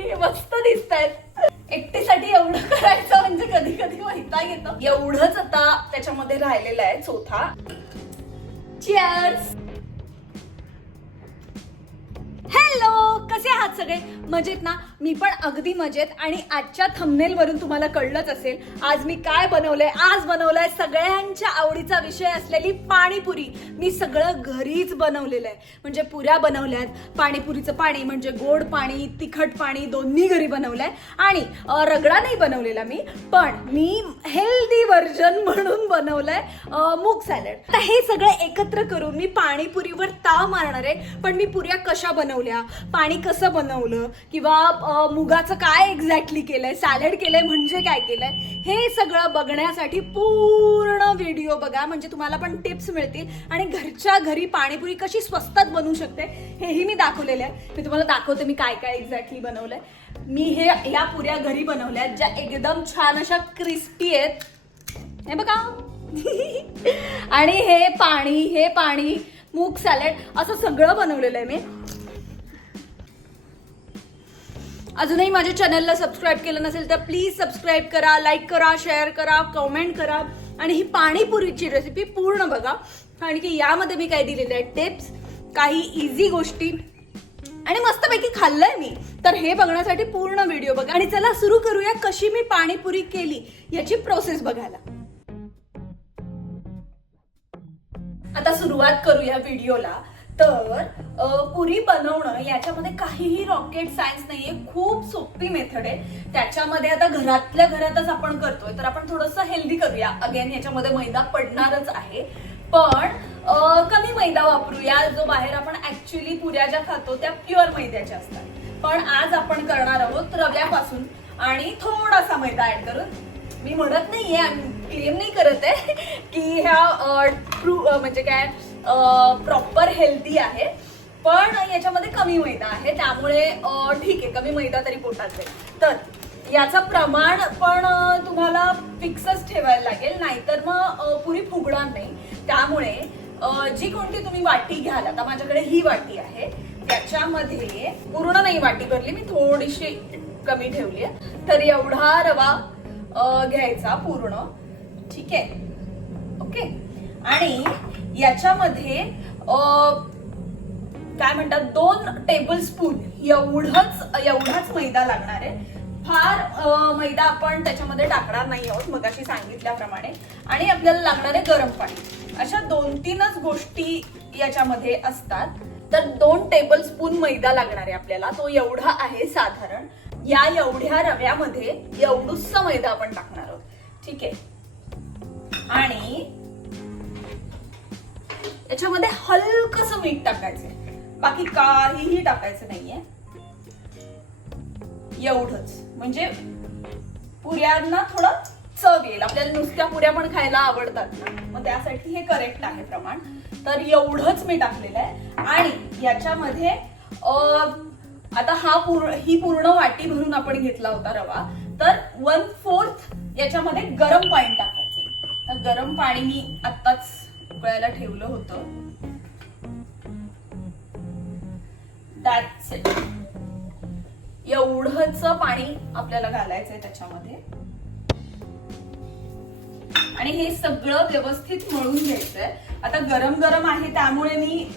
मस्त दिसत आहेत एकटीसाठी एवढं करायचं म्हणजे कधी कधी वैताग येतं. एवढंच आता त्याच्यामध्ये राहिलेलं आहे चौथा. चिअर्स कसे आहात सगळे? मजेत ना? मी पण अगदी मजेत आणि आजच्या थंबनेल वरून तुम्हाला कळलंच असेल आज मी काय बनवलंय? आज बनवलंय सगळ्यांच्या आवडीचा विषय असलेली पाणीपुरी. मी सगळं घरीच बनवलेलं आहे. म्हणजे पुऱ्या बनवल्यात. पाणीपुरीचं पाणी म्हणजे गोड पाणी तिखट पाणी दोन्ही घरी बनवलंय. आणि रगडा नाही बनवलेला मी पण मी हेल्दी व्हर्जन म्हणून बनवलंय मूग सॅलड तर हे सगळं एकत्र करून मी पाणीपुरीवर ताव मारणार आहे पण मी पुऱ्या कशा बनवल्या? पाणी कसं बनवलं? किंवा मुगाचं काय एक्झॅक्टली केलंय? सॅलड केलंय म्हणजे काय केलंय? हे सगळं बघण्यासाठी पूर्ण व्हिडिओ बघा. म्हणजे तुम्हाला पण टिप्स मिळतील. आणि घरच्या घरी पाणीपुरी कशी स्वस्तात बनवू शकते हेही मी दाखवलेलं आहे. मी तुम्हाला दाखवते मी काय काय एक्झॅक्टली बनवलंय. मी हे या पुऱ्या घरी बनवल्या आहेत ज्या एकदम छान अशा क्रिस्पी आहेत. हे बघा. आणि हे पाणी हे पाणी मूग सॅलड असं सगळं बनवलेलं आहे मी. अजूनही माझ्या चॅनलला सबस्क्राईब केलं नसेल तर प्लीज सबस्क्राईब करा लाईक करा शेअर करा कमेंट करा. आणि ही पाणीपुरीची रेसिपी पूर्ण बघा. कारण की यामध्ये मी काय दिलेले आहे? टिप्स काही इझी गोष्टी. आणि मस्तपैकी खाल्लंय मी. तर हे बघण्यासाठी पूर्ण व्हिडिओ बघा. आणि चला सुरू करूया कशी मी पाणीपुरी केली याची प्रोसेस बघायला. आता सुरुवात करूया व्हिडिओला तर पुरी बनवणं याच्यामध्ये काहीही रॉकेट सायन्स नाहीये. खूप सोपी मेथड आहे. त्याच्यामध्ये आता घरातल्या घरातच आपण करतोय. तर आपण थोडंसं हेल्दी करूया. अगेन याच्यामध्ये मैदा पडणारच आहे. पण कमी मैदा वापरूया. जो बाहेर आपण ऍक्च्युली पुऱ्या ज्या खातो त्या प्युअर मैद्याच्या असतात. पण आज आपण करणार आहोत रव्यापासून. आणि थोडासा मैदा ऍड करून. मी म्हणत नाहीये क्लेम नाही करत आहे की ह्या ट्रू म्हणजे काय प्रॉपर हेल्दी आहे. पण याच्यामध्ये कमी मैदा आहे. त्यामुळे ठीक आहे कमी मैदा तरी पोटात जाईल. तर याचं प्रमाण पण तुम्हाला फिक्सच ठेवायला लागेल. नाहीतर मग पुरी फुगणार नाही. त्यामुळे जी कोणती तुम्ही वाटी घ्याल आता माझ्याकडे ही वाटी आहे. त्याच्यामध्ये पूर्ण नाही वाटी भरली मी थोडीशी कमी ठेवली आहे. तर एवढा रवा घ्यायचा पूर्ण. ठीक आहे? ओके? आणि याच्यामध्ये काय म्हणतात दोन टेबल स्पून एवढंच एवढाच मैदा लागणार आहे. फार मैदा आपण त्याच्यामध्ये टाकणार नाही आहोत मगाशी सांगितल्याप्रमाणे. आणि आपल्याला लागणार आहे गरम पाणी. अशा दोन तीनच गोष्टी याच्यामध्ये असतात. तर दोन टेबल स्पून मैदा लागणार आहे आपल्याला. तो एवढा आहे साधारण. या एवढ्या रव्यामध्ये एवढूसा मैदा आपण टाकणार आहोत. ठीक आहे? आणि याच्यामध्ये हलकस मीठ टाकायचंय. बाकी काहीही टाकायचं नाहीये. एवढंच. म्हणजे पुऱ्यांना थोडं चव येईल. आपल्याला नुसत्या पुऱ्या पण खायला आवडतात ना. मग त्यासाठी हे करेक्ट आहे प्रमाण. तर एवढंच मी टाकलेलं आहे. आणि याच्यामध्ये आता हा पूर्ण ही पूर्ण वाटी भरून आपण घेतला होता रवा. तर वन फोर्थ याच्यामध्ये गरम पाणी टाकायचं. तर गरम पाणी मी आत्ताच उकळायला ठेवलं होतं. एवढंच पाणी आपल्याला घालायचंय त्याच्यामध्ये. आणि हे सगळं व्यवस्थित मळून घ्यायचंय. आता गरम गरम आहे त्यामुळे मी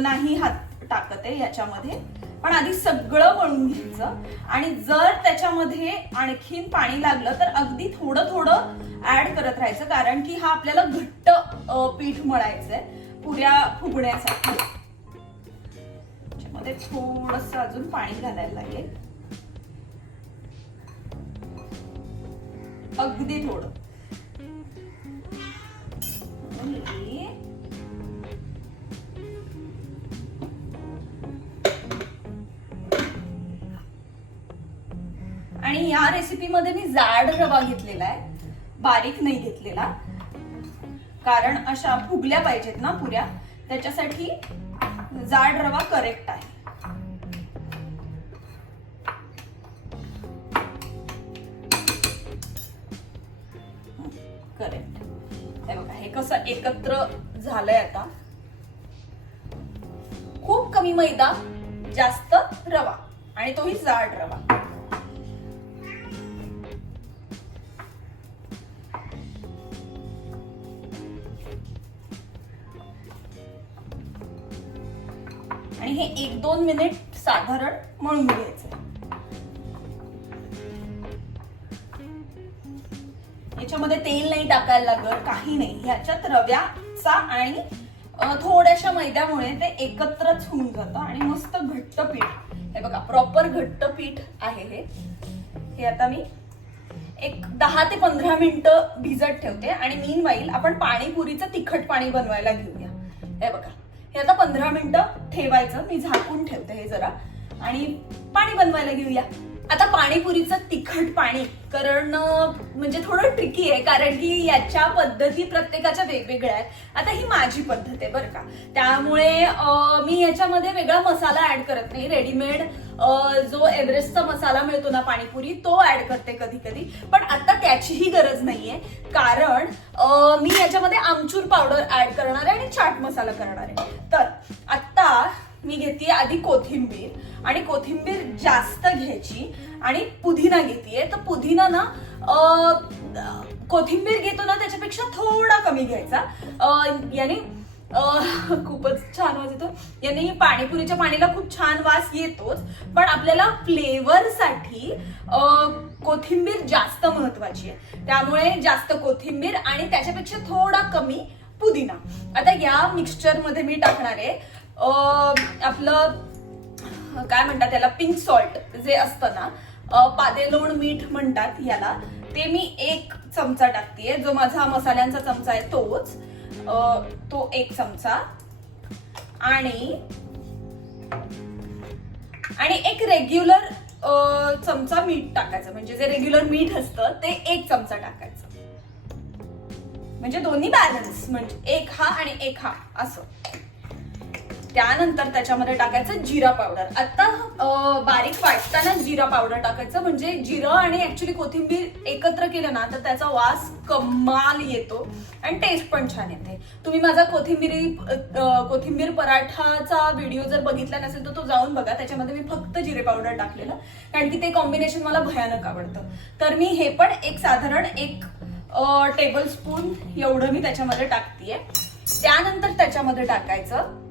नाही हात टाकत आहे याच्यामध्ये. पण आधी सगळं मळून घ्यायचं. आणि जर त्याच्यामध्ये आणखीन पाणी लागलं तर अगदी थोडं थोडं ऍड करत राहायचं कारण की हा आपल्याला घट्ट पीठ मळायचंय पुऱ्या फुगण्यासाठी. त्याच्यामध्ये थोडस अजून पाणी घालायला लागेल. अगदी थोडं. आणि आणि या रेसिपीमध्ये मी जाड रवा घेतलेला आहे. बारीक नाही घेतलेला. कारण अशा फुगल्या पाहिजेत ना पुऱ्या. त्याच्यासाठी जाड रवा करेक्ट आहे. करेक्ट हे बघा हे कसं एकत्र झालंय आता. खूप कमी मैदा जास्त रवा. आणि तोही जाड रवा. हे एक दोन मिनिट साधारण मळून घ्यायचं. याच्यामध्ये तेल नाही टाकायला लागत काही नाही. ह्याच्यात रव्याचा आणि थोड्याशा मैद्यामुळे ते एकत्रच होऊन जातं आणि मस्त घट्ट पीठ हे बघा प्रॉपर घट्ट पीठ आहे हे. हे आता मी एक दहा ते पंधरा मिनिटं भिजत ठेवते आणि मीन वाईल आपण पाणीपुरीचं तिखट पाणी बनवायला घेऊया. हे बघा. हे आता पंधरा मिनिटं ठेवायचं. मी झाकून ठेवते हे जरा. आणि पाणी बनवायला घेऊया. आता पाणीपुरीचं तिखट पाणी कारण म्हणजे थोडं ट्रिकी आहे कारण की याच्या पद्धती प्रत्येकाच्या वेगवेगळ्या आहेत. आता ही माझी पद्धत आहे बरं का. त्यामुळे मी याच्यामध्ये वेगळा मसाला ऍड करत नाही. रेडीमेड जो एव्हरेस्टचा मसाला मिळतो ना पाणीपुरी तो ऍड करते कधी कधी पण आता त्याचीही गरज नाहीये. कारण मी याच्यामध्ये आमचूर पावडर ऍड करणार आहे आणि चाट मसाला करणार आहे. तर आता मी घेते आधी कोथिंबीर. आणि कोथिंबीर जास्त घ्यायची आणि पुदिना घेते तर पुदिना ना कोथिंबीर घेतो ना त्याच्यापेक्षा थोडा कमी घ्यायचा. याने खूपच छान वास येतो. याने पाणीपुरीच्या पाणीला खूप छान वास येतोच. पण आपल्याला फ्लेवर साठी कोथिंबीर जास्त महत्वाची आहे. त्यामुळे जास्त कोथिंबीर आणि त्याच्यापेक्षा थोडा कमी पुदिना. आता या मिक्सचरमध्ये मी टाकणार आहे. आपलं काय म्हणतात त्याला पिंक सॉल्ट जे असतं ना पादे पादेलोण मीठ म्हणतात याला ते मी एक चमचा टाकतेय. जो माझा मसाल्यांचा चमचा आहे तोच. तो एक चमचा. आणि आणि एक रेग्युलर चमचा मीठ टाकायचं. म्हणजे जे रेग्युलर मीठ असतं ते एक चमचा टाकायचं. म्हणजे दोन्ही बॅलन्स म्हणजे एक हा आणि एक हा असं. त्यानंतर त्याच्यामध्ये टाकायचं जिरा पावडर आता बारीक वाटताना जिरा पावडर टाकायचं. म्हणजे जिरं आणि ऍक्च्युली कोथिंबीर एकत्र केलं ना तर त्याचा वास कमाल येतो आणि टेस्ट पण छान येते. तुम्ही माझा कोथिंबीरी कोथिंबीर पराठाचा व्हिडिओ जर बघितला नसेल तर तो जाऊन बघा. त्याच्यामध्ये मी फक्त जिरे पावडर टाकलेलं. कारण की ते कॉम्बिनेशन मला भयानक आवडतं. तर मी हे पण एक साधारण एक टेबल स्पून एवढं मी त्याच्यामध्ये टाकतीये. त्यानंतर त्याच्यामध्ये टाकायचं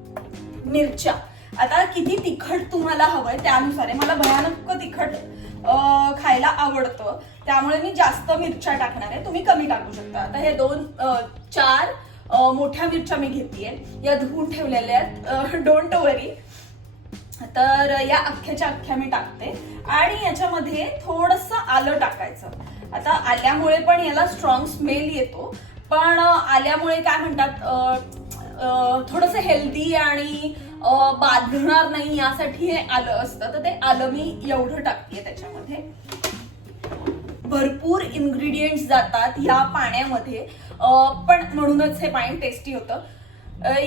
मिरच्या. आता किती तिखट तुम्हाला हवंय त्यानुसार आहे. मला भयानक तिखट खायला आवडतं. त्यामुळे मी जास्त मिरच्या टाकणार आहे. तुम्ही कमी टाकू शकता. आता हे दोन चार मोठ्या मिरच्या मी घेतलीये या धुवून ठेवलेल्या आहेत. डोंट वरी तर या अख्ख्याच्या अख्ख्या मी टाकते. आणि याच्यामध्ये थोडस आलं टाकायचं. आता आल्यामुळे पण याला स्ट्रॉंग स्मेल येतो. पण आल्यामुळे काय म्हणतात थोडस हेल्दी आणि बाधणार नाही यासाठी हे आलं असतं. तर ते आलं मी एवढं टाकते त्याच्यामध्ये. भरपूर इन्ग्रेडियंट्स जातात या पाण्यामध्ये. पण म्हणूनच हे पाणी टेस्टी होतं.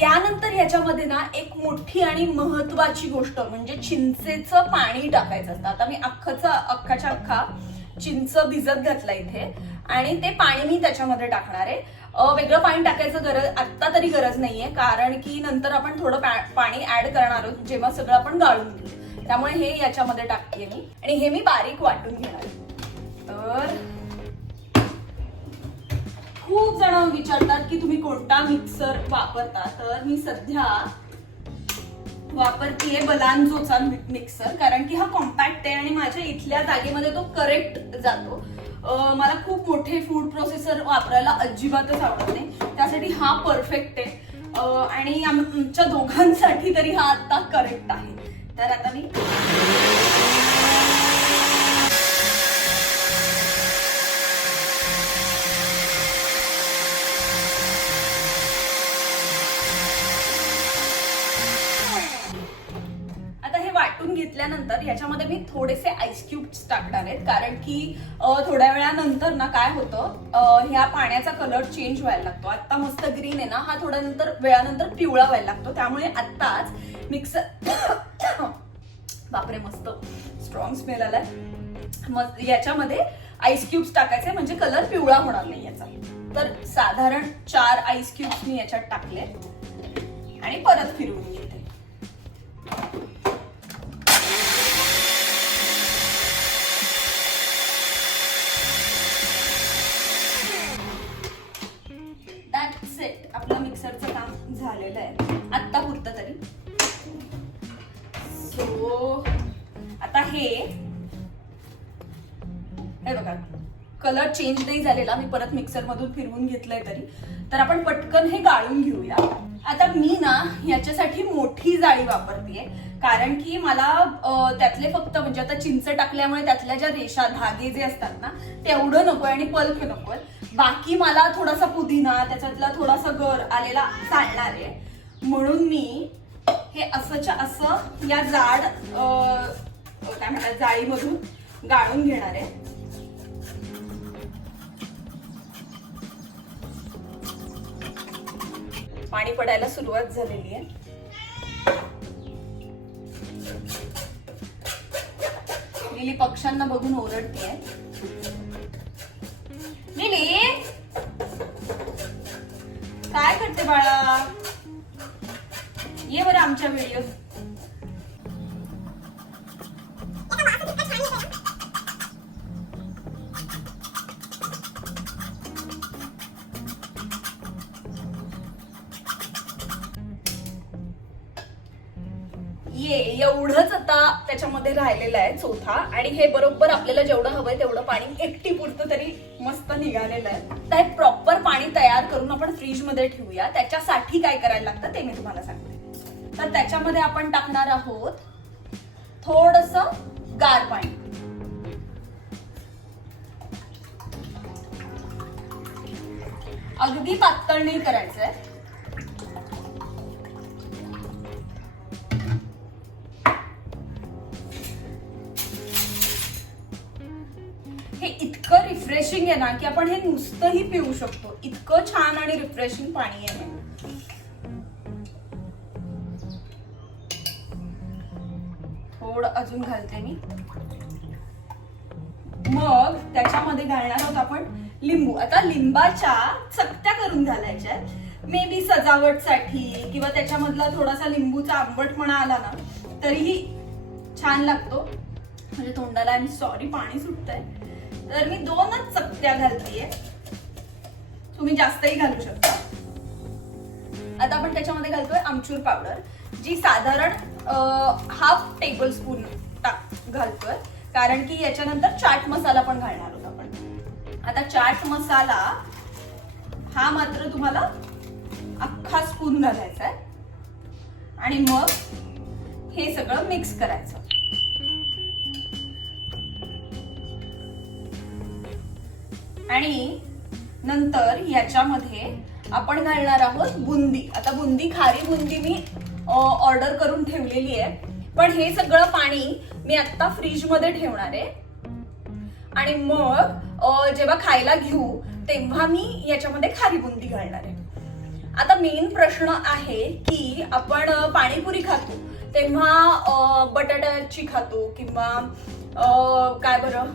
यानंतर याच्यामध्ये ना एक मोठी आणि महत्वाची गोष्ट म्हणजे चिंचेचं पाणी टाकायचं असतं. आता मी अख्खाचा अख्खाच्या अख्खा चिंच भिजत घातला इथे. आणि ते पाणी मी त्याच्यामध्ये टाकणार आहे. वेगळं पाणी टाकायचं गरज आत्ता तरी गरज नाहीये कारण की नंतर आपण थोडं पाणी ऍड करणार आहोत जेव्हा सगळं आपण गाळून घेऊ. त्यामुळे हे याच्यामध्ये टाकते मी. आणि हे मी बारीक वाटून घेणार तर खूप जण विचारतात की तुम्ही कोणता मिक्सर वापरता? तर मी सध्या वापरतीये बलांजोचा मिक्सर कारण की हा कॉम्पॅक्ट आहे आणि माझ्या इथल्या जागेमध्ये तो करेक्ट जातो. मला खूप मोठे फूड प्रोसेसर वापरायला अजिबातच आवडत नाही. त्यासाठी हा परफेक्ट आहे. आणि आमच्या दोघांसाठी तरी हा आत्ता करेक्ट आहे. तर आता मी थोडेसे आईस क्यूब्स टाकणार आहेत. कारण की थोड्या वेळानंतर ना काय होतं ह्या पाण्याचा कलर चेंज व्हायला लागतो. आता मस्त ग्रीन आहे ना हा थोड्या नंतर वेळानंतर पिवळा व्हायला लागतो. त्यामुळे आत्ताच मिक्सर बापरे मस्त स्ट्रॉंग स्मेल आलाय. मग याच्यामध्ये आईस क्यूब्स टाकायचे म्हणजे कलर पिवळा होणार नाही याचा. तर साधारण चार आईस क्यूब्स मी याच्यात टाकले. आणि परत फिरवून आपलं मिक्सरचं काम झालेलं आहे. आत्ता पुरतं तरी. सो आता हे बघा. कलर चेंज नाही झालेला. मी परत मिक्सरमधून फिरवून घेतलंय तरी. तर आपण पटकन हे गाळून घेऊया. आता मी ना याच्यासाठी मोठी जाळी वापरतेय. कारण की मला त्यातले फक्त म्हणजे आता चिंच टाकल्यामुळे त्यातल्या ज्या रेषा धागे जे असतात ना तेवढं नको आणि पल्फ नकोय. बाकी मला थोडासा पुदिना त्याच्यातला थोडासा गर आलेला चालणार आहे. म्हणून मी हे असंच्या असं या जाड काय म्हणतात जाळीमधून गाळून घेणार आहे. पाणी पडायला सुरुवात झालेली आहे. लिली पक्ष्यांना बघून ओरडतीये. बाळा. ये बरं आमच्या व्हिडिओ ये एवढंच आता त्याच्यामध्ये राहिलेलं आहे चोथा. आणि हे बरोबर आपल्याला जेवढं हवंय तेवढं पाणी एकटी पुरतं तरी मस्त निघालेलं आहे तर हे प्रॉपर पाणी तयार करून मध्ये ठेवूया. त्याच्यासाठी काय करायला लागतं ते मी तुम्हाला सांगते. तर त्याच्यामध्ये आपण टाकणार आहोत इतकं रिफ्रेशिंग आहे ना की आपण हे नुसतंही पिऊ शकतो. इतकं छान आणि रिफ्रेशिंग पाणी आहे. थोड थोडं अजून घालते मी. मग त्याच्यामध्ये घालणार आहोत आपण लिंबू. आता लिंबाच्या चकत्या करून घालायच्या मे बी सजावटसाठी किंवा त्याच्यामधला थोडासा लिंबूचा आंबटपणा आला ना तरीही छान लागतो. म्हणजे तोंडाला आय एम सॉरी पाणी सुटतंय. तर मी दोनच चकत्या घालतीये. तुम्ही जास्तही घालू शकता. आता आपण त्याच्यामध्ये घालतोय आमचूर पावडर जी साधारण हाफ टेबल स्पून घालतोय. कारण की याच्यानंतर चाट मसाला पण घालणार आहोत आपण. आता चाट मसाला हा मात्र तुम्हाला अख्खा स्पून घालायचा आहे आणि मग हे सगळं मिक्स करायचं. आणि नंतर याच्यामध्ये आपण घालणार आहोत बुंदी. आता बुंदी खारी बुंदी मी ऑर्डर करून ठेवलेली आहे. पण हे सगळं पाणी मी आता फ्रीजमध्ये ठेवणार आहे. आणि मग जेव्हा खायला घेऊ तेव्हा मी याच्यामध्ये खारी बुंदी घालणार आहे. आता मेन प्रश्न आहे की आपण पाणीपुरी खातो तेव्हा बटाट्याची खातो किंवा काय बरं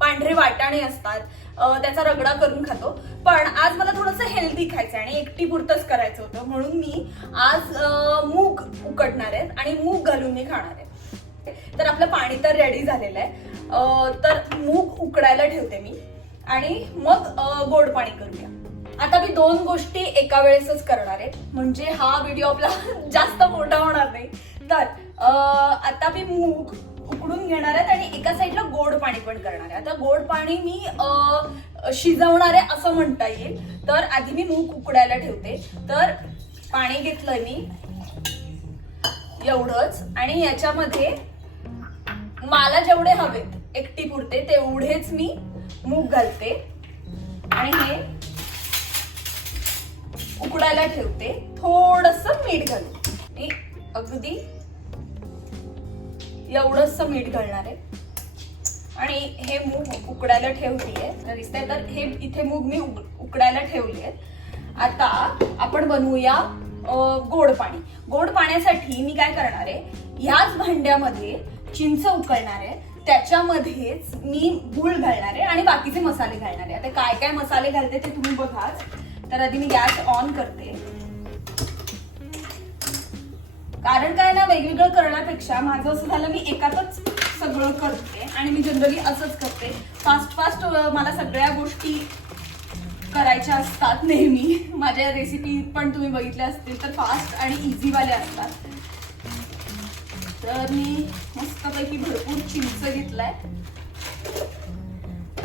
पांढरे वाटाणे असतात. त्याचा रगडा करून खातो. पण आज मला थोडंसं हेल्दी खायचं आणि एकटी पुरतंच करायचं होतं. म्हणून मी आज मूग उकडणार आहेत आणि मूग घालून मी खाणार आहे. तर आपलं पाणी तर रेडी झालेलं आहे. तर मूग उकडायला ठेवते मी. आणि मग गोड पाणी करूया. आता मी दोन गोष्टी एका वेळेसच करणार आहे. म्हणजे हा व्हिडिओ आपला जास्त मोठा होणार नाही. तर आता मी मूग उकडून घेणार आहेत आणि एका साईडला गोड पाणी पण करणार आहे. आता गोड पाणी मी शिजवणार आहे असं म्हणता येईल. तर आधी मी मूग उकडायला ठेवते. तर पाणी घेतलंय मी. एवढंच. आणि याच्यामध्ये मला जेवढे हवेत एकटी पुरते तेवढेच मी मूग घालते. आणि हे उकडायला ठेवते. थोडस मीठ घालते अगदी एवढंच मीठ घालणार आहे. आणि हे मूग उकडायला ठेवलीये. दिसतंय तर हे इथे मूग मी उक- उकडायला ठेवली आता आपण बनवूया गोड पाणी. गोड पाण्यासाठी मी काय करणार आहे ह्याच भांड्यामध्ये चिंच उकळणार आहे. त्याच्यामध्येच मी गुळ घालणार आहे आणि बाकीचे मसाले घालणार आहे. आता काय काय मसाले घालते ते तुम्ही बघाच. तर आधी मी गॅस ऑन करते. कारण काय ना वेगवेगळं करण्यापेक्षा माझं असं झालं मी एकातच सगळं करते आणि मी जनरली असंच करते. फास्ट फास्ट मला सगळ्या गोष्टी करायच्या असतात नेहमी. माझ्या रेसिपी पण तुम्ही बघितल्या असतील तर फास्ट आणि इझी असतात. तर मी मस्तपैकी भरपूर चिंच घेतलाय.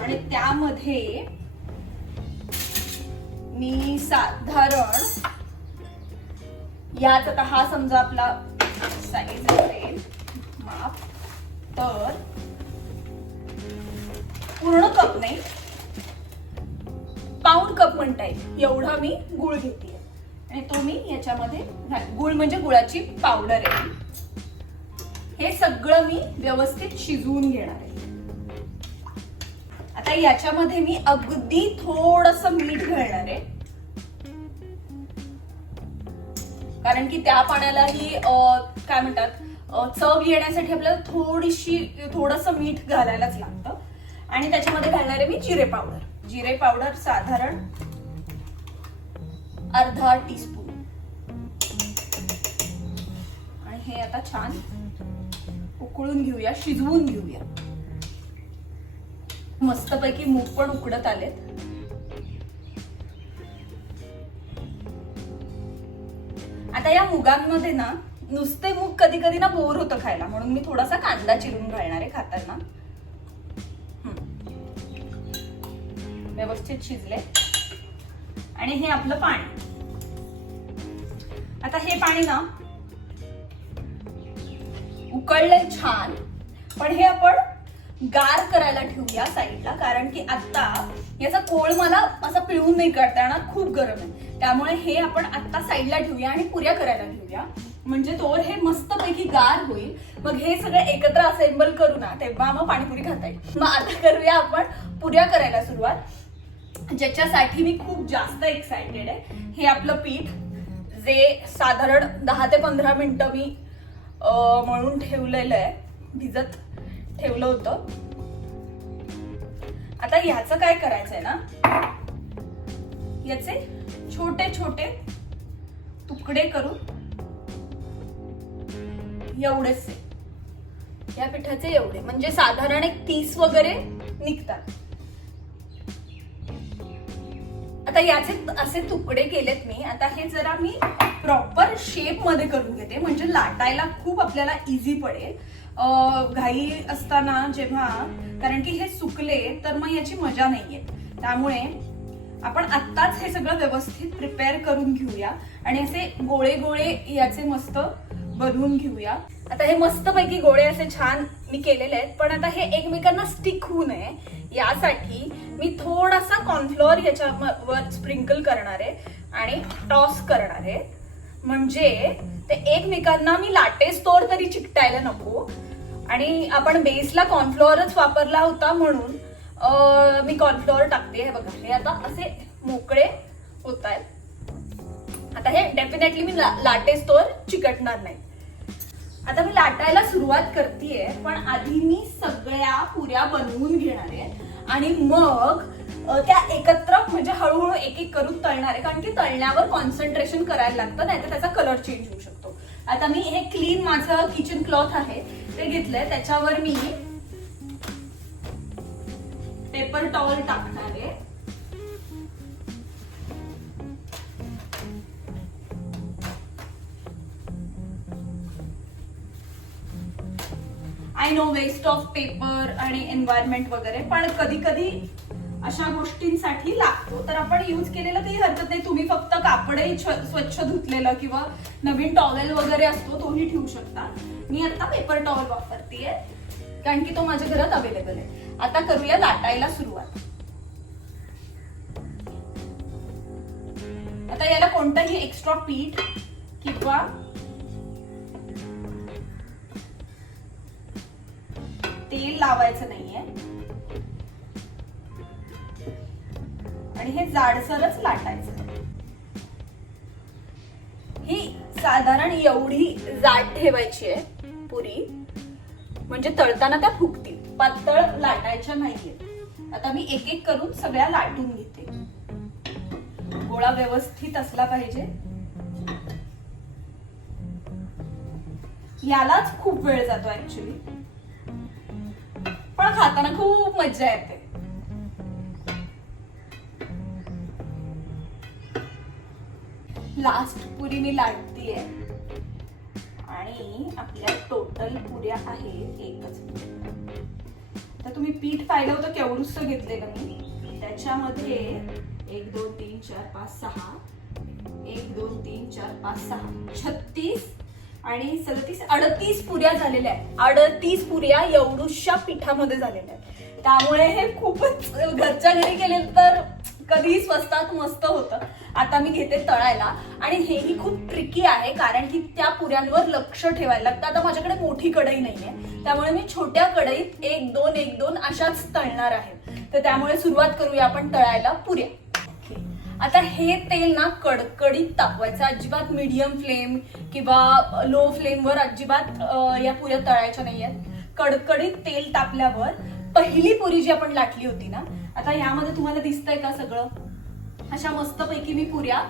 आणि त्यामध्ये मी साधारण याच आता हा समजा आपला साईज असेल माप तर पूर्ण कप नाही पाऊंड कप म्हणता येईल. एवढा मी गुळ घेते आणि तो मी याच्यामध्ये गुळ म्हणजे गुळाची पावडर आहे. हे सगळं मी व्यवस्थित शिजवून घेणार आहे. आता याच्यामध्ये मी अगदी थोडस मीठ घालणार आहे. कारण की त्या पाण्यालाही काय म्हणतात चव येण्यासाठी आपल्याला थोडीशी थोडस मीठ घालायलाच लागतं. आणि त्याच्यामध्ये घालणार आहे मी जिरे पावडर. जिरे पावडर साधारण अर्धा टीस्पून आणि हे आता छान उकळून घेऊया शिजवून घेऊया. मस्तपैकी मूग पण उकडत आलेत. आता या मुगांमध्ये ना नुसते मूग कधी कधी ना बोर होतं खायला. म्हणून मी थोडासा कांदा चिरून घालणार आहे खाताना. हम्म. व्यवस्थित शिजले. आणि हे आपलं पाणी. आता हे पाणी ना उकळलंय छान. पण हे आपण गार करायला ठेवूया साईडला कारण की आता याचा कोळ मला असा पिळून नाही काढता येणार खूप गरम आहे. त्यामुळे हे आपण आत्ता साईडला ठेवूया आणि पुऱ्या करायला ठेवूया. म्हणजे तोवर हे मस्तपैकी गार होईल. मग हे सगळं एकत्र असेंबल करू ना तेव्हा मग पाणीपुरी खाता येईल. मग आता करूया आपण पुऱ्या करायला सुरुवात. ज्याच्यासाठी मी खूप जास्त एक्सायटेड आहे हे आपलं पीठ. जे साधारण दहा ते पंधरा मिनिटं मी म्हणून मळून ठेवलेलं आहे भिजत ठेवलं होतं. आता ह्याचं काय करायचंय ना? याचे छोटे छोटे तुकडे करून एवढेच या पिठाचे एवढे. म्हणजे साधारण एक तीस वगैरे निघतात. आता याचे असे तुकडे केलेत मी. आता हे जरा मी प्रॉपर शेपमध्ये करून घेते. म्हणजे लाटायला खूप आपल्याला इझी पडेल. घाई असताना जेव्हा कारण की हे सुकले तर मग याची मजा नाहीये. त्यामुळे आपण आत्ताच हे सगळं व्यवस्थित प्रिपेअर करून घेऊया आणि असे गोळे गोळे याचे मस्त बनवून घेऊया. आता हे मस्तपैकी गोळे असे छान मी केलेले आहेत पण आता हे एकमेकांना स्टिक होऊ नये. यासाठी मी थोडासा कॉर्नफ्लोअर याच्यावर स्प्रिंकल करणार आहे आणि टॉस करणार आहे. म्हणजे ते एकमेकांना मी लाटे तोर तरी चिकटायला नको. आणि आपण बेसला कॉर्नफ्लोअरच वापरला होता म्हणून मी कॉर्नफ्लोअर टाकते हे बघा. हे आता असे मोकळे होत आहेत आता हे डेफिनेटली मी ला- लाटेस चिकटणार नाही. आता मी लाटायला सुरुवात करतेय पण आधी मी सगळ्या पुऱ्या बनवून घेणार आहे. आणि मग त्या एकत्र म्हणजे हळूहळू एक एक करून तळणार आहे. कारण की तळण्यावर कॉन्सन्ट्रेशन करायला लागतं नाही तर त्याचा कलर चेंज होऊ शकतो. आता मी हे क्लीन माझं किचन क्लॉथ आहे ते घेतलंय. त्याच्यावर मी पेपर टॉवल टाकणार आहे. I know waste of paper आणि एन्व्हायरमेंट वगैरे पण कधी कधी अशा गोष्टींसाठी लागतो. तर आपण यूज केलेलं काही हरकत नाही. तुम्ही फक्त कापडही स्वच्छ धुतलेलं किंवा नवीन टॉवेल वगैरे असतो तोही ठेवू शकता. मी आता पेपर टॉवेल वापरतेय कारण की तो माझ्या घरात अवेलेबल आहे. आता करूया लाटायला सुरुवात. आता याला कोणतंही एक्स्ट्रा पीठ किंवा तेल लावायचं नाहीये. आणि हे जाडसरच लाटायचं. ही साधारण एवढी जाड ठेवायची आहे पुरी. म्हणजे तळताना त्या फुगतील. पातळ लाटायच्या नाहीये आता मी एक एक करून सगळ्या लाटून घेते. गोळा व्यवस्थित असला पाहिजे. यालाच खूप वेळ जातो ऍक्च्युली पण खाताना खूप मजा येते. लास्ट पुरी मी लाटतीये. आहे आणि आपल्या टोटल पुऱ्या आहेत एकच. तर तुम्ही पीठ पाहिलं होतं केवढूस घेतलेलं मी? त्याच्यामध्ये एक दोन तीन चार पाच सहा. एक दोन तीन चार पाच सहा. छत्तीस आणि सदतीस अडतीस पुऱ्या झालेल्या आहेत. अडतीस पुऱ्या एवढूशा पिठामध्ये झालेल्या आहेत. त्यामुळे हे खूपच घरच्या घरी केले तर कधीही स्वस्तात मस्त होतं. आता मी घेते तळायला. आणि हेही खूप ट्रिकी आहे कारण की त्या पुऱ्यांवर लक्ष ठेवायला लागतं. आता माझ्याकडे मोठी कढई नाहीये. त्यामुळे मी छोट्या कढईत एक दोन एक दोन अशाच तळणार आहे. तर त्यामुळे सुरुवात करूया आपण तळायला पुऱ्या. आता हे तेल ना कडकडीत तापवायचं. अजिबात मीडियम फ्लेम किंवा लो फ्लेमवर अजिबात या पुऱ्या तळायच्या नाहीयेत. कडकडीत तेल तापल्यावर पहिली पुरी जी आपण लाटली होती ना आता ह्यामध्ये तुम्हाला दिसतंय का सगळं? अशा मस्तपैकी मी पुऱ्या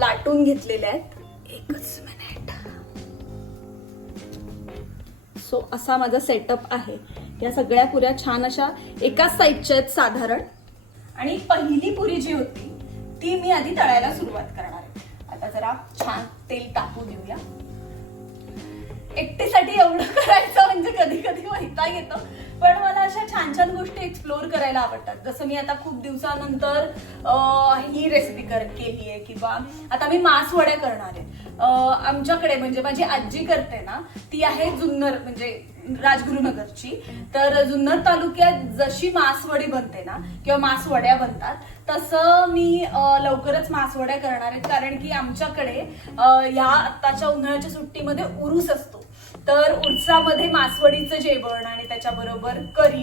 लाटून घेतलेल्या आहेत. एकच मिनिट सो असा माझा सेटअप आहे. या सगळ्या पुऱ्या छान अशा एकाच साईजच्या आहेत साधारण. आणि पहिली पुरी जी होती ती मी आधी तळायला सुरुवात करणार आहे. आता जरा छान तेल टाकू देऊया एकटीसाठी एवढं करायचं म्हणजे कधी कधी वैताग येतं. पण मला अशा छान छान गोष्टी एक्सप्लोर करायला आवडतात. जसं मी आता खूप दिवसानंतर ही रेसिपी कर केली आहे किंवा आता मी मांस वड्या करणार आहे. आमच्याकडे म्हणजे माझी आजी करते ना ती आहे जुन्नर म्हणजे राजगुरुनगरची. तर जुन्नर तालुक्यात जशी मासवडी बनते ना किंवा मासवड्या बनतात तसं मी लवकरच मासवड्या करणार आहेत कारण की आमच्याकडे या आत्ताच्या उन्हाळ्याच्या सुट्टीमध्ये उरूस असतो. तर उत्सामध्ये मासवडीचं जेवण आणि त्याच्याबरोबर करी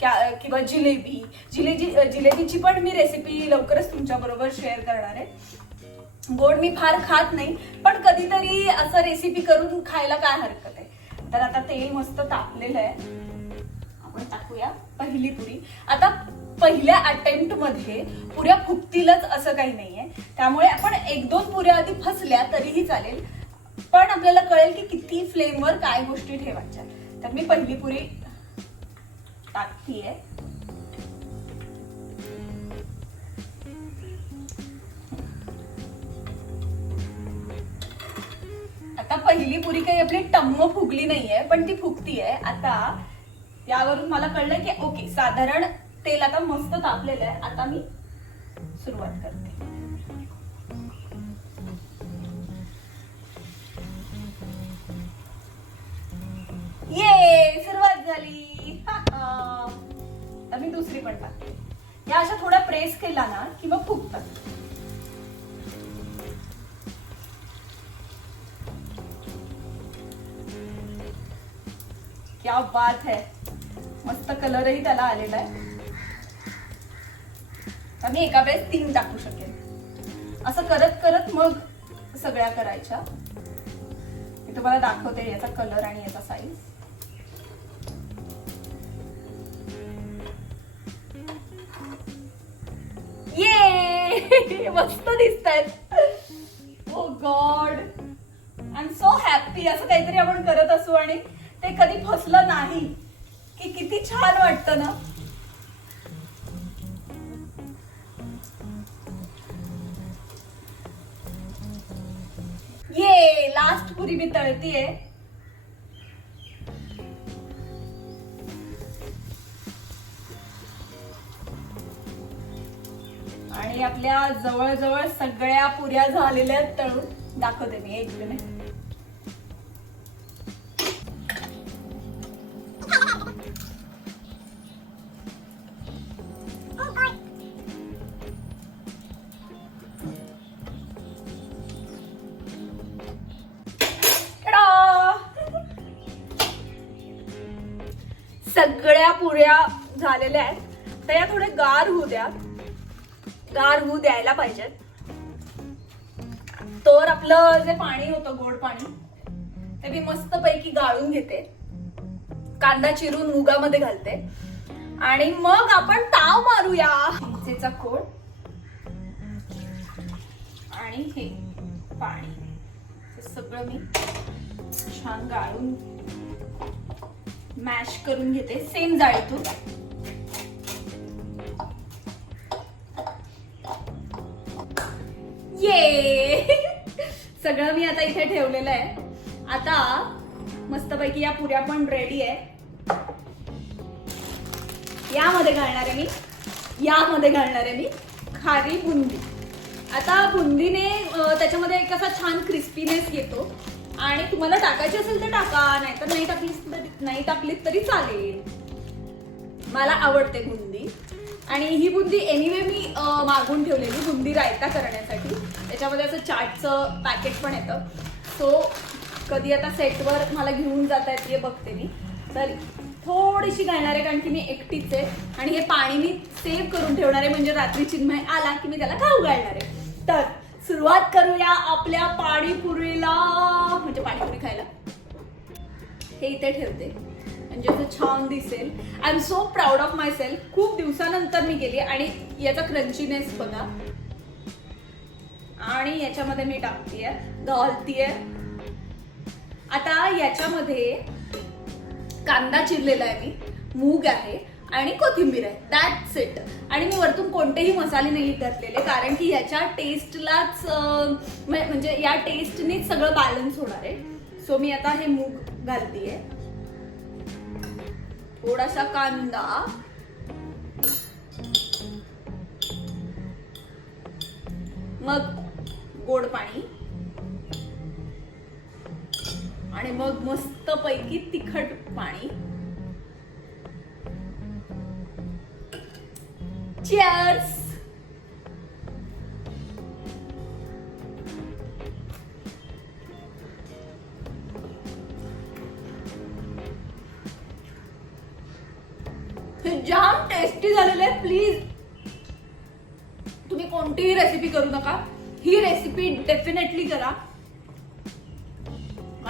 किंवा जिलेबी. जिलेबी जिलेबीची पण मी रेसिपी लवकरच तुमच्या बरोबर शेअर करणार आहे. गोड मी फार खात नाही पण कधीतरी असं रेसिपी करून खायला काय हरकत आहे? तर आता तेल मस्त तापलेलं आहे. आपण टाकूया पहिली पुरी. आता पहिल्या अटेम्प्टमध्ये पुऱ्या फुगतीलच असं काही नाहीये. त्यामुळे आपण एक दोन पुऱ्या आधी फसल्या तरीही चालेल. पण आपल्याला कळेल की किती फ्लेमवर काय गोष्टी ठेवायच्या. तर मी पहिली पुरी टाकतीये. आता पहिली पुरी काही आपली टम्म फुगली नाहीये पण ती फुगतीये. आता यावरून मला कळलं की ओके साधारण तेल आता मस्त तापलेलं आहे. आता मी सुरुवात करते. ये सुरुवात झाली. आता मी दुसरी पण टाकते. या अशा थोड्या प्रेस केला ना की मग फुगतात. क्या बात है. मस्त कलरही त्याला आलेला आहे. मी एका वेळेस तीन टाकू शकेन असं करत करत मग सगळ्या करायच्या. मी तुम्हाला दाखवते याचा कलर आणि याचा साईज मस्त दिसत आहेत ओ God I am so happy असं काहीतरी आपण करत असू आणि ते कधी फसलं नाही. की किती छान वाटतं ना. ये लास्ट पुरी मी तळतीये. आणि आपल्या जवळजवळ सगळ्या पुऱ्या झालेल्या तळून. दाखवते मी एक मिनिट. कांदा चिरून मुगामध्ये घालते. आणि मग आपण ताव मारूया. चिंचेचा खोड. आणि हे पाणी. हे सगळं मी छान गाळून मॅश करून घेते सेम जाळीतून. ये सगळं मी आता इथे ठेवलेलं आहे. आता मस्तपैकी या पुऱ्या पण रेडी आहे. यामध्ये घालणार आहे मी. यामध्ये घालणार आहे मी. खारी बुंदी. आता बुंदीने त्याच्यामध्ये एक असा छान क्रिस्पीनेस येतो आणि तुम्हाला टाकायची असेल तर टाका नाहीतर नाही टाकली तरी- नाही टाकलीत तरी चालेल. मला आवडते बुंदी. आणि ही बुंदी एनिवे मी मागून ठेवलेली बुंदी रायता करण्यासाठी. त्याच्यामध्ये असं चाटचं पॅकेट पण येतं. सो कधी आता सेटवर मला घेऊन जाता येते बघते मी. तर थोडीशी घालणार आहे कारण की मी एकटीच आहे. आणि हे पाणी मी सेव्ह करून ठेवणार आहे म्हणजे रात्री चिन्मय आला की मी त्याला खाऊ घालणार आहे. तर सुरुवात करूया आपल्या पाणीपुरीला. म्हणजे पाणीपुरी खायला. हे इथे ठेवते. म्हणजे असं छान दिसेल. I am so proud of myself खूप दिवसानंतर मी गेली आणि याचा क्रंचीनेस बघा. आणि याच्यामध्ये मी टाकतीये घालतीये आता याच्यामध्ये कांदा चिरलेला आहे मी मूग आहे आणि कोथिंबीर आहे. दॅट्स इट आणि मी वरतून कोणतेही मसाले नाही घातलेले कारण की याच्या टेस्टलाच म्हणजे या टेस्टनीच सगळं बॅलन्स होणार आहे. सो मी आता हे मूग घालतीये. थोडासा कांदा. मग गोड पाणी. आणि मग मस्त पैकी तिखट पाणी. चिअर्स जाम टेस्टी झालेलं आहे प्लीज तुम्ही कोणतीही रेसिपी करू नका. ही रेसिपी डेफिनेटली करा.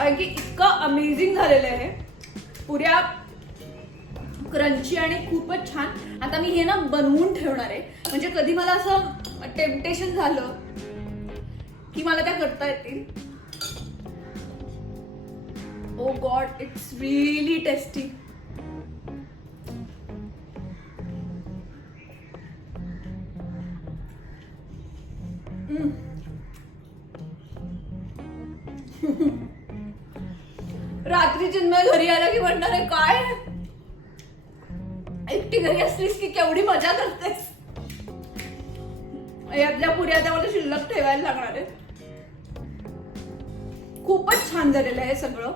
कारण की इतकं अमेझिंग झालेलं आहे. पुऱ्या क्रंची आणि खूपच छान. आता मी हे ना बनवून ठेवणार आहे. म्हणजे कधी मला असं टेम्पटेशन झालं की मला त्या करता येतील. Oh God it's really tasty रात्री चिन्मय घरी आला की म्हणणार आहे काय? एकटी घरी असलीस की केवढी मजा करतेस? यातल्या पुढे आता मला शिल्लक ठेवायला लागणार आहे. खूपच छान झालेलं आहे सगळं.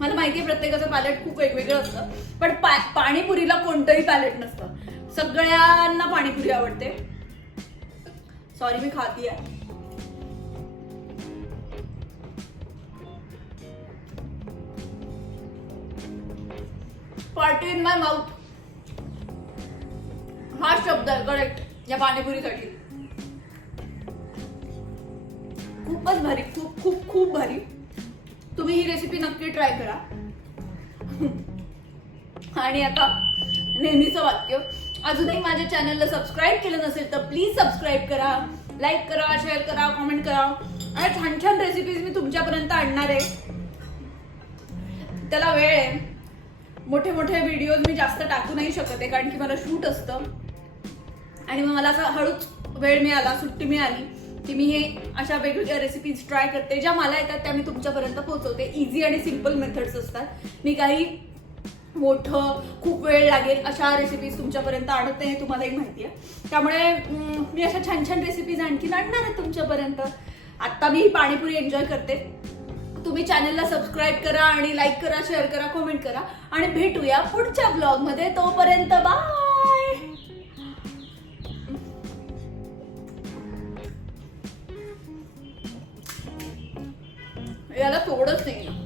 मला माहिती आहे प्रत्येकाचं पॅलेट खूप वेगवेगळं असतं पण पा- पाणीपुरीला कोणतंही पॅलेट नसतं. सगळ्यांना पाणीपुरी आवडते. सॉरी मी खाती आहे पार्टी इन माय माउथ हा शब्द आहे करेक्ट या पाणीपुरीसाठी. खूपच भारी खूप खूप खूप भारी. तुम्ही ही रेसिपी नक्की ट्राय करा. आणि आता नेहमीचं वाक्य अजूनही माझ्या चॅनलला सबस्क्राईब केलं नसेल तर प्लीज सबस्क्राईब करा लाईक करा शेअर करा कमेंट करा. आणि छान छान रेसिपीज मी तुमच्यापर्यंत आणणार आहे. त्याला वेळ आहे. मोठे मोठे व्हिडिओज मी जास्त टाकू नाही शकत आहे कारण की मला शूट असतं. आणि मग मला असं हळूच वेळ मिळाला सुट्टी मिळाली की मी हे अशा वेगवेगळ्या रेसिपीज ट्राय करते. ज्या मला येतात त्या मी तुमच्यापर्यंत पोहोचवते. इझी आणि सिंपल मेथड्स असतात. मी काही मोठं खूप वेळ लागेल अशा रेसिपीज तुमच्यापर्यंत आणत नाही हे तुम्हालाही माहिती आहे. त्यामुळे मी अशा छान छान रेसिपीज आणखीन आणणार आहे तुमच्यापर्यंत. आत्ता मी ही पाणीपुरी एन्जॉय करते. तुम्ही चॅनलला सबस्क्राईब करा आणि लाईक करा शेअर करा कॉमेंट करा. आणि भेटूया पुढच्या ब्लॉगमध्ये तोपर्यंत बाय याला तोडच नाही